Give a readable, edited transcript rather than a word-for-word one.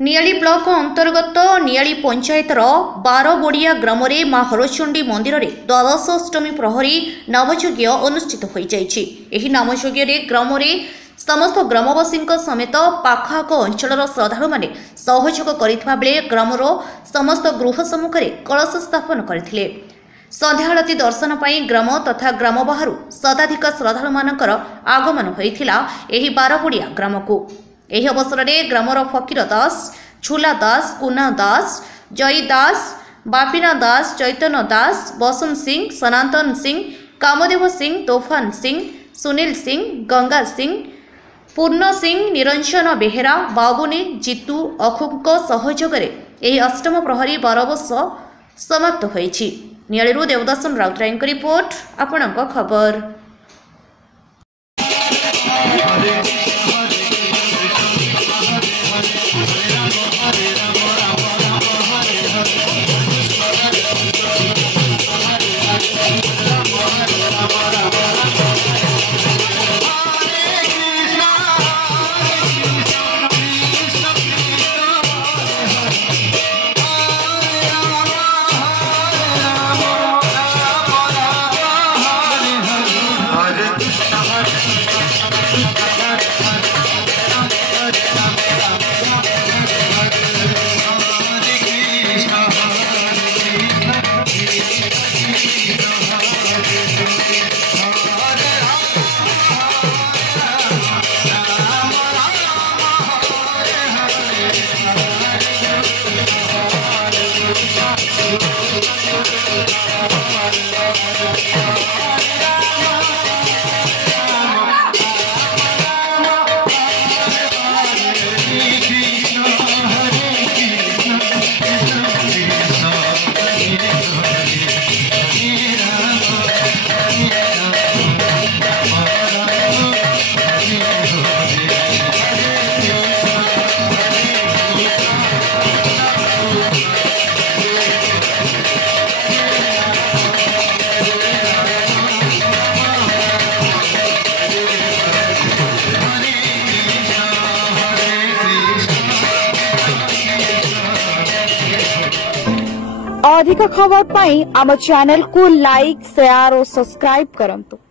Niali block अंतर्गत नियाली पंचायतर बारबोड़िया ग्राम में माँ हरचंडी मंदिर में द्वादशाष्टमी प्रहरी नामयज्ञ अनुष्ठित हो जाएगी। नामयज्ञ ग्राम में समस्त ग्रामवासी समेत पाखआख अंचल श्रद्धालु मैंने सहयोग करथिबा बेले ग्रामर समस्त गृह सम्मुख में कलश स्थापन करथिले। संध्या आरती दर्शन पर ग्राम तथा ग्राम बाहर शताधिक श्रद्धालु मानकर आगमन होइथिला एही बारबोड़िया ग्राम को। एही अवसर में ग्रामर फकीर दास, झूला दास, कुना दास, जय दास, बापिना दास, चैतन्य दास, बसंत सिंह, सनातन सिंह, कामदेव सिंह, तोफान सिंह, सुनील सिंह, गंगा सिंह, पूर्ण सिंह, निरंजन बेहेरा, बाबुनी, जीतू, अखुक सहयोग एही अष्टम प्रहरी 12 वर्ष समाप्त होइछि। नियालीरू देवदासन राउतराय रिपोर्ट आपणक खबर। अधिक खबर पाई आम चैनल को लाइक, शेयर और सब्सक्राइब करंतु।